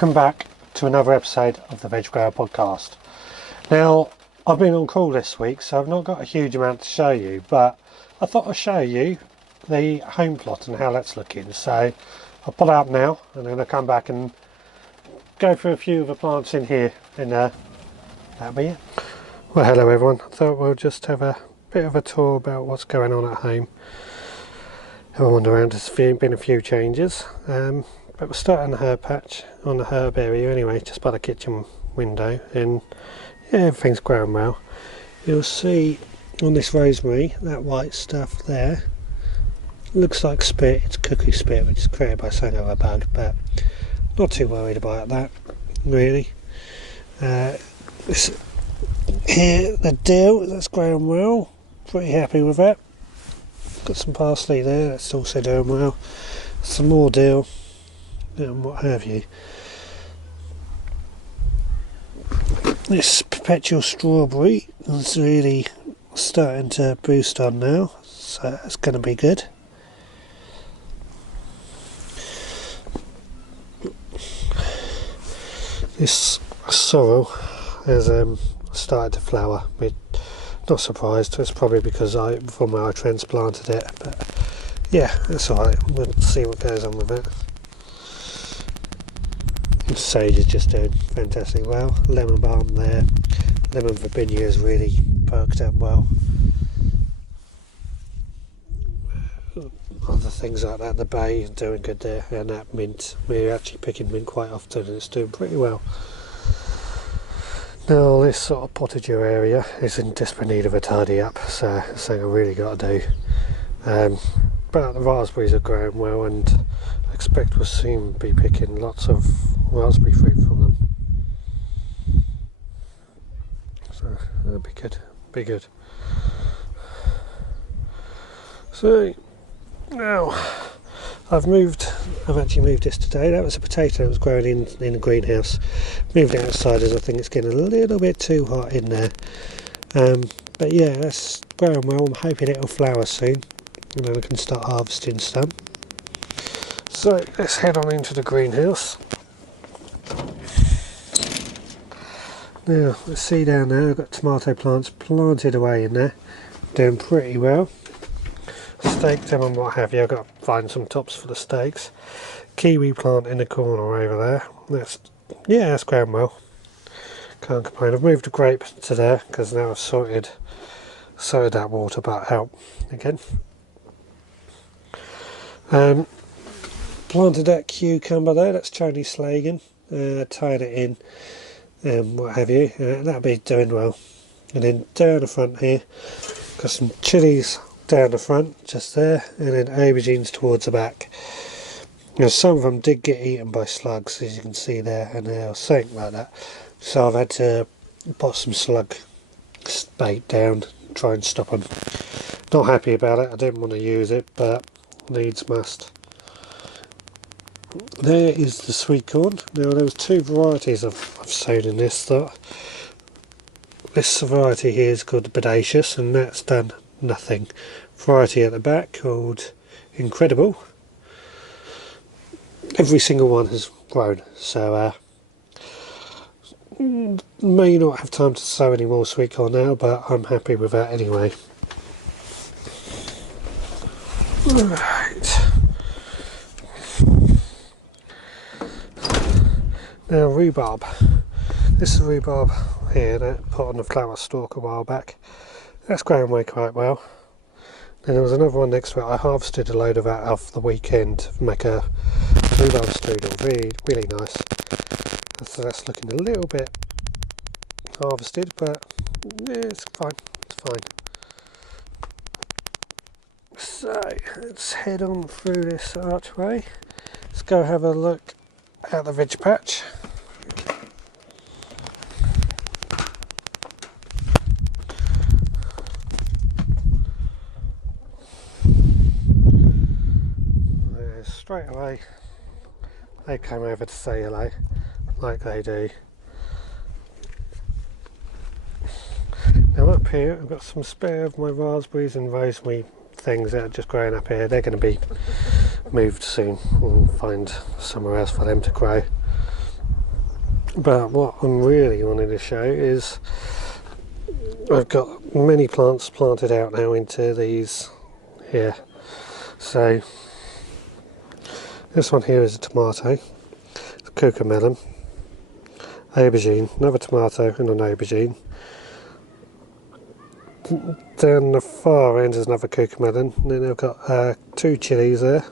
Welcome back to another episode of the Veg Grower Podcast. Now, I've been on call this week, so I've not got a huge amount to show you, but I thought I'd show you the home plot and how that's looking. So I'll pull out now and then I'll come back and go through a few of the plants in here, and that'll be it. Well, hello everyone. I thought we'll just have a bit of a tour about what's going on at home. Have a wander around. There's been a few changes, but we'll start on the herb patch, on the herb area anyway, just by the kitchen window, and yeah, everything's growing well. You'll see on this rosemary, that white stuff there, looks like spit. It's cuckoo spit, which is created by some other bug, but not too worried about that, really. This here, the dill, that's growing well, pretty happy with that. Got some parsley there, that's also doing well. Some more dill, and what have you. This perpetual strawberry is really starting to boost on now, so that's going to be good. This sorrel has started to flower. Not surprised, it's probably because from where I transplanted it, but yeah, that's alright. We'll see what goes on with it. The sage is just doing fantastic well. Lemon balm there. Lemon verbena has really perked up well. Other things like that, the bay is doing good there, and that mint, we're actually picking mint quite often and it's doing pretty well. Now this sort of potager area is in desperate need of a tidy up, so it's something I've really got to do. But the raspberries are growing well, and I expect we'll soon be picking lots of raspberry fruit from them. So that'll be good, be good. So now I've actually moved this today. That was a potato that was growing in the greenhouse. Moved it outside as I think it's getting a little bit too hot in there. But yeah, that's growing well. I'm hoping it'll flower soon, and then I can start harvesting some. So let's head on into the greenhouse. Now let's see down there, I've got tomato plants planted away in there, doing pretty well. Staked them and what have you. I've got to find some tops for the stakes. Kiwi plant in the corner over there. That's growing well. Can't complain. I've moved the grape to there because now I've sorted that water butt out again. Planted that cucumber there. That's Chinese Slagan. Tied it in and what have you. That'll be doing well. And then down the front here, got some chilies down the front, just there, and then aubergines towards the back. Now some of them did get eaten by slugs, as you can see there, and they were something like that. So I've had to put some slug bait down, try and stop them. Not happy about it, I didn't want to use it, but needs must. There is the sweet corn. Now there was two varieties I've sown in this lot. This variety here is called Bodacious, and that's done nothing. Variety at the back called Incredible. Every single one has grown, so may not have time to sow any more sweet corn now, but I'm happy with that anyway. Right. Now rhubarb. This is rhubarb here that I put on the flower stalk a while back. That's growing away quite well. Then there was another one next to it. I harvested a load of that off the weekend to make a rhubarb strudel. Really nice. So that's looking a little bit harvested, but yeah, it's fine. It's fine. So let's head on through this archway. Let's go have a look at the veg patch. Straight away they came over to say hello, like they do. Now up here I've got some spare of my raspberries and rosemary things that are just growing up here. They're going to be moved soon. We'll find somewhere else for them to grow. But what I'm really wanting to show is I've got many plants planted out now into these here. So this one here is a tomato, a cucamelon, aubergine, another tomato and an aubergine. Down the far end is another cucamelon, and then I've got 2 chilies there,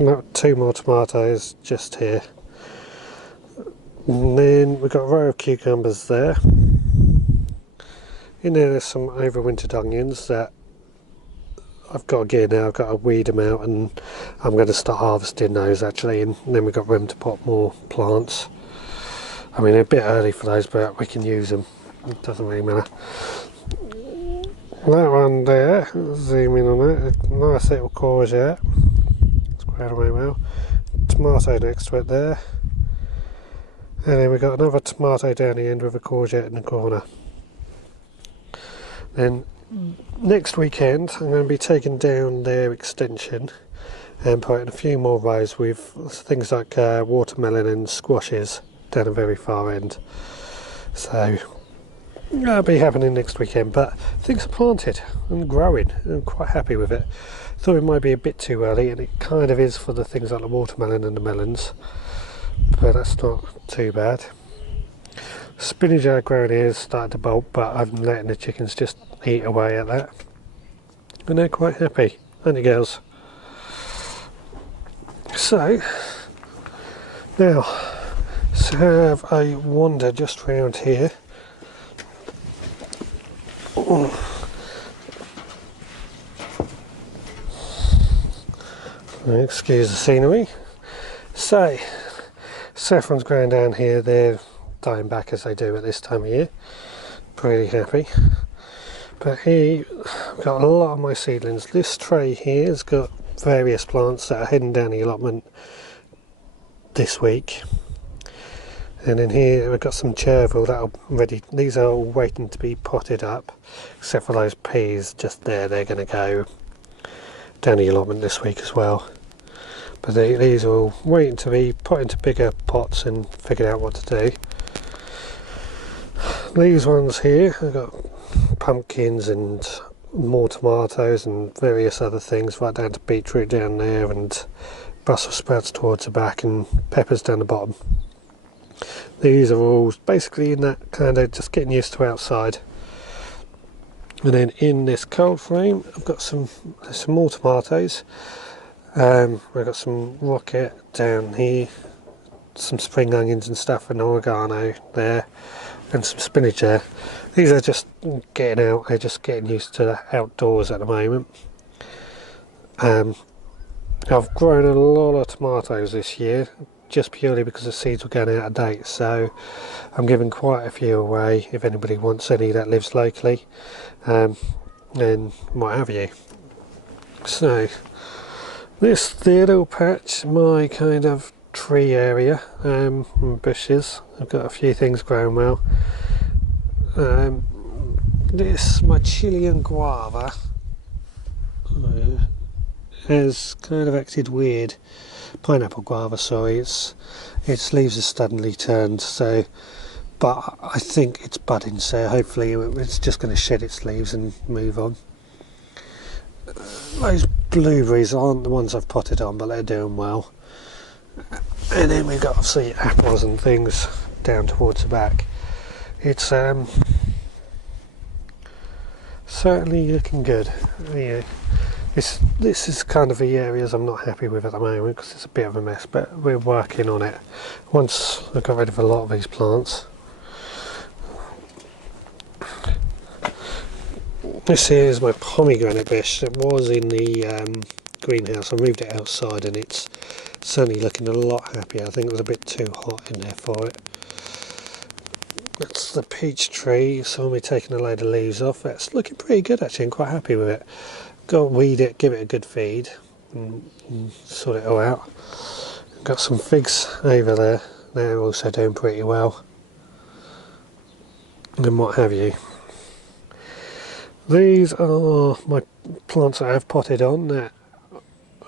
not 2 more tomatoes just here. And then we've got a row of cucumbers there. In there's some overwintered onions that I've got to get in now. I've got to weed them out, and I'm going to start harvesting those actually, and then we've got room to put more plants. I mean, they're a bit early for those, but we can use them. It doesn't really matter. That one there, zoom in on it, a nice little courgette. Squared away well. Tomato next to it there. And then we've got another tomato down the end with a courgette in the corner. Then next weekend I'm going to be taking down their extension and putting a few more rows with things like watermelon and squashes down the very far end. So that'll be happening next weekend, but things are planted and growing. I'm quite happy with it. Thought it might be a bit too early, and it kind of is for the things like the watermelon and the melons, but that's not too bad. Spinach I've grown here is starting to bolt, but I'm letting the chickens just eat away at that, and they're quite happy, aren't you girls? So now let's have a wander just round here. Excuse the scenery. So saffron's growing down here, they're dying back as they do at this time of year. Pretty happy. But here I've got a lot of my seedlings. This tray here has got various plants that are heading down the allotment this week. And in here we've got some chervil that are ready. These are all waiting to be potted up, except for those peas just there. They're going to go down the allotment this week as well. But these are all waiting to be put into bigger pots and figured out what to do. These ones here, I've got pumpkins and more tomatoes and various other things, right down to beetroot down there, and Brussels sprouts towards the back, and peppers down the bottom. These are all basically in that kind of just getting used to outside. And then in this cold frame I've got some more tomatoes. I've got some rocket down here, some spring onions and stuff, and oregano there, and some spinach there. These are just getting out, they're just getting used to the outdoors at the moment. I've grown a lot of tomatoes this year, just purely because the seeds were going out of date, so I'm giving quite a few away if anybody wants any that lives locally, and what have you. So this little patch, my kind of tree area, and bushes, I've got a few things growing well. This, my Chilean guava, has kind of acted weird. Pineapple guava, sorry, its leaves are suddenly turned, so, but I think it's budding, so hopefully it's just going to shed its leaves and move on. Those blueberries aren't the ones I've potted on, but they're doing well. And then we've got obviously apples and things down towards the back. It's certainly looking good. Yeah. This is kind of the areas I'm not happy with at the moment because it's a bit of a mess, but we're working on it. Once I got rid of a lot of these plants. This here is my pomegranate bush that was in the greenhouse. I moved it outside and it's certainly looking a lot happier. I think it was a bit too hot in there for it. That's the peach tree. You saw me taking a load of leaves off. It's looking pretty good actually. I'm quite happy with it. Got to weed it, give it a good feed and sort it all out. Got some figs over there. They're also doing pretty well. And what have you. These are my plants that I've potted on that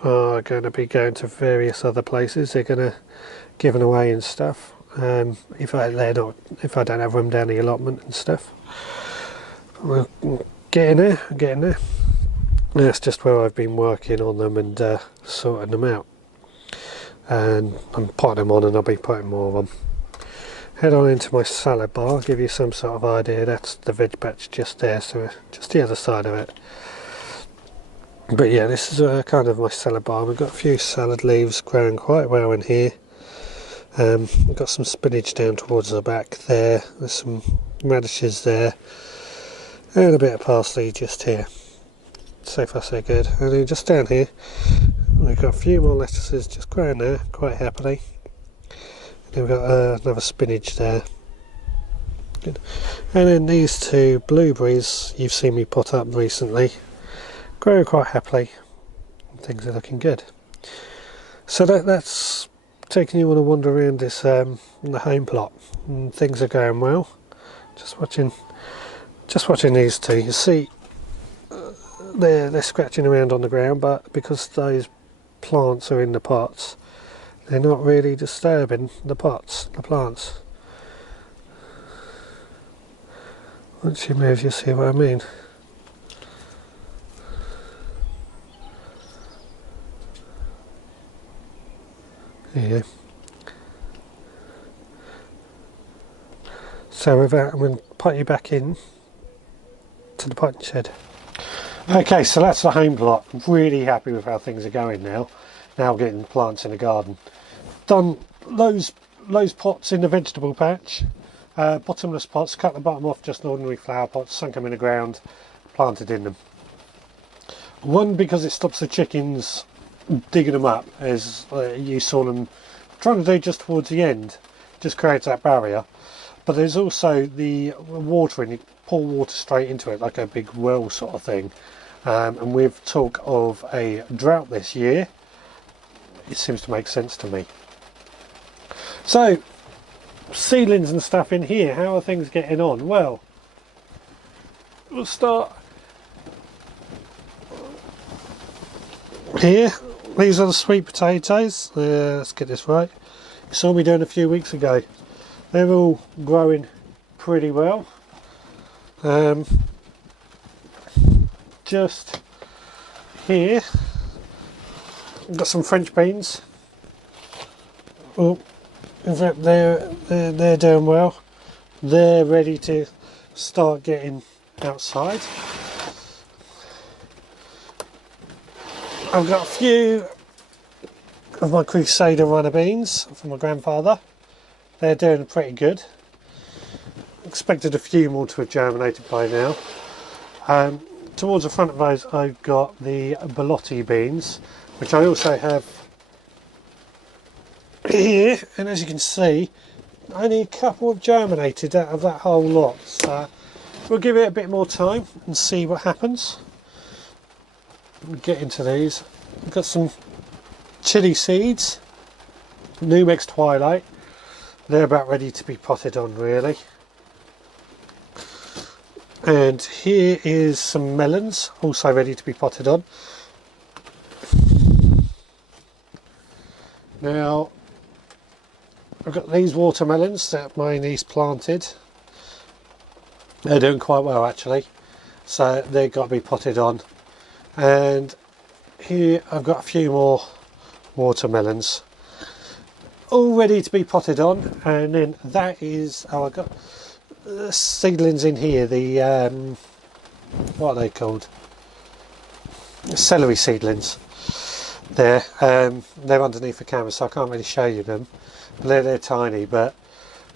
are going to be going to various other places. They're going to given away and stuff. if I don't have room down the allotment and stuff. We'll get in there. That's just where I've been working on them and sorting them out. And I'm putting them on, and I'll be putting more on. Head on into my salad bar, give you some sort of idea. That's the veg patch just there, so just the other side of it. But yeah, this is kind of my salad bar. We've got a few salad leaves growing quite well in here. We've got some spinach down towards the back there. There's some radishes there. And a bit of parsley just here. So far so good. And then just down here, we've got a few more lettuces just growing there quite happily. And then we've got another spinach there. Good. And then these two blueberries you've seen me pot up recently, growing quite happily. Things are looking good. So that's taking you on a wander around this the home plot, and things are going well. Just watching these two. You see, they're scratching around on the ground, but because those plants are in the pots, they're not really disturbing the plants. Once you move, you see what I mean. There you go. So with that, I'm going to put you back in to the potting shed. Okay, so that's the home plot. I'm really happy with how things are going now. Now getting plants in the garden. Done those pots in the vegetable patch, bottomless pots, cut the bottom off, just ordinary flower pots, sunk them in the ground, planted in them. One, because it stops the chickens digging them up, as you saw them trying to do just towards the end, just creates that barrier. But there's also the watering, you pour water straight into it like a big well sort of thing. And with talk of a drought this year, it seems to make sense to me. So, seedlings and stuff in here, how are things getting on? Well, we'll start here. These are the sweet potatoes. Let's get this right. You saw me doing a few weeks ago. They're all growing pretty well. Just here, got some French beans. Oh, in fact, they're doing well. They're ready to start getting outside. I've got a few of my Crusader runner beans from my grandfather. They're doing pretty good. Expected a few more to have germinated by now. Towards the front of those, I've got the Belotti beans, which I also have here. And as you can see, only a couple have germinated out of that whole lot. So we'll give it a bit more time and see what happens. We'll get into these. I've got some chili seeds, Numex Twilight. They're about ready to be potted on, really. And here is some melons, also ready to be potted on. Now, I've got these watermelons that my niece planted. They're doing quite well, actually, so they've got to be potted on. And here I've got a few more watermelons, all ready to be potted on. And then that is, I've got seedlings in here, the what are they called, celery seedlings. They're underneath the camera, so I can't really show you them. They're tiny, but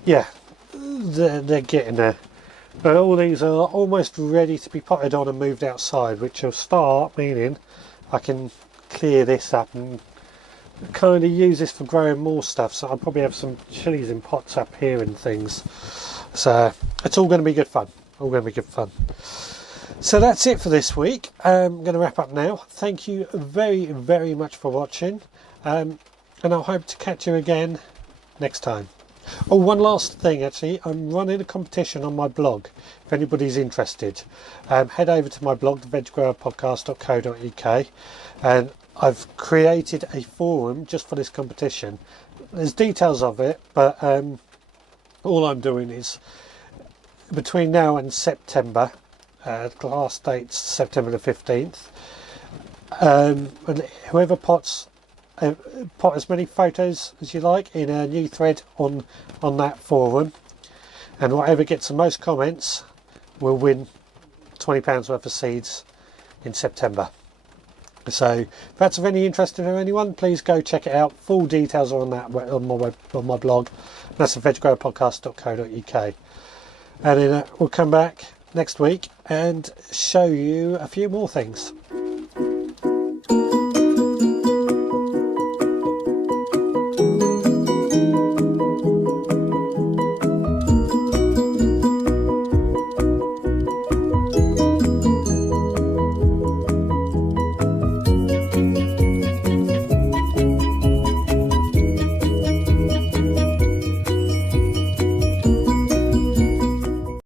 yeah, they're getting there. But all these are almost ready to be potted on and moved outside, which will start meaning I can clear this up and kind of use this for growing more stuff. So I'll probably have some chilies in pots up here and things. So it's all going to be good fun. So that's it for this week. I'm going to wrap up now. Thank you very, very much for watching. And I'll hope to catch you again next time. Oh, one last thing actually, I'm running a competition on my blog. If anybody's interested, head over to my blog, theveggrowerpodcast.co.uk, and I've created a forum just for this competition. There's details of it, but all I'm doing is between now and September, the last date's September the 15th, and whoever pots pot as many photos as you like in a new thread on that forum, and whatever gets the most comments will win £20 worth of seeds in September. So if that's of any interest to anyone, please go check it out. Full details are on that on my blog. That's at veggrowerpodcast.co.uk. And then we'll come back next week and show you a few more things.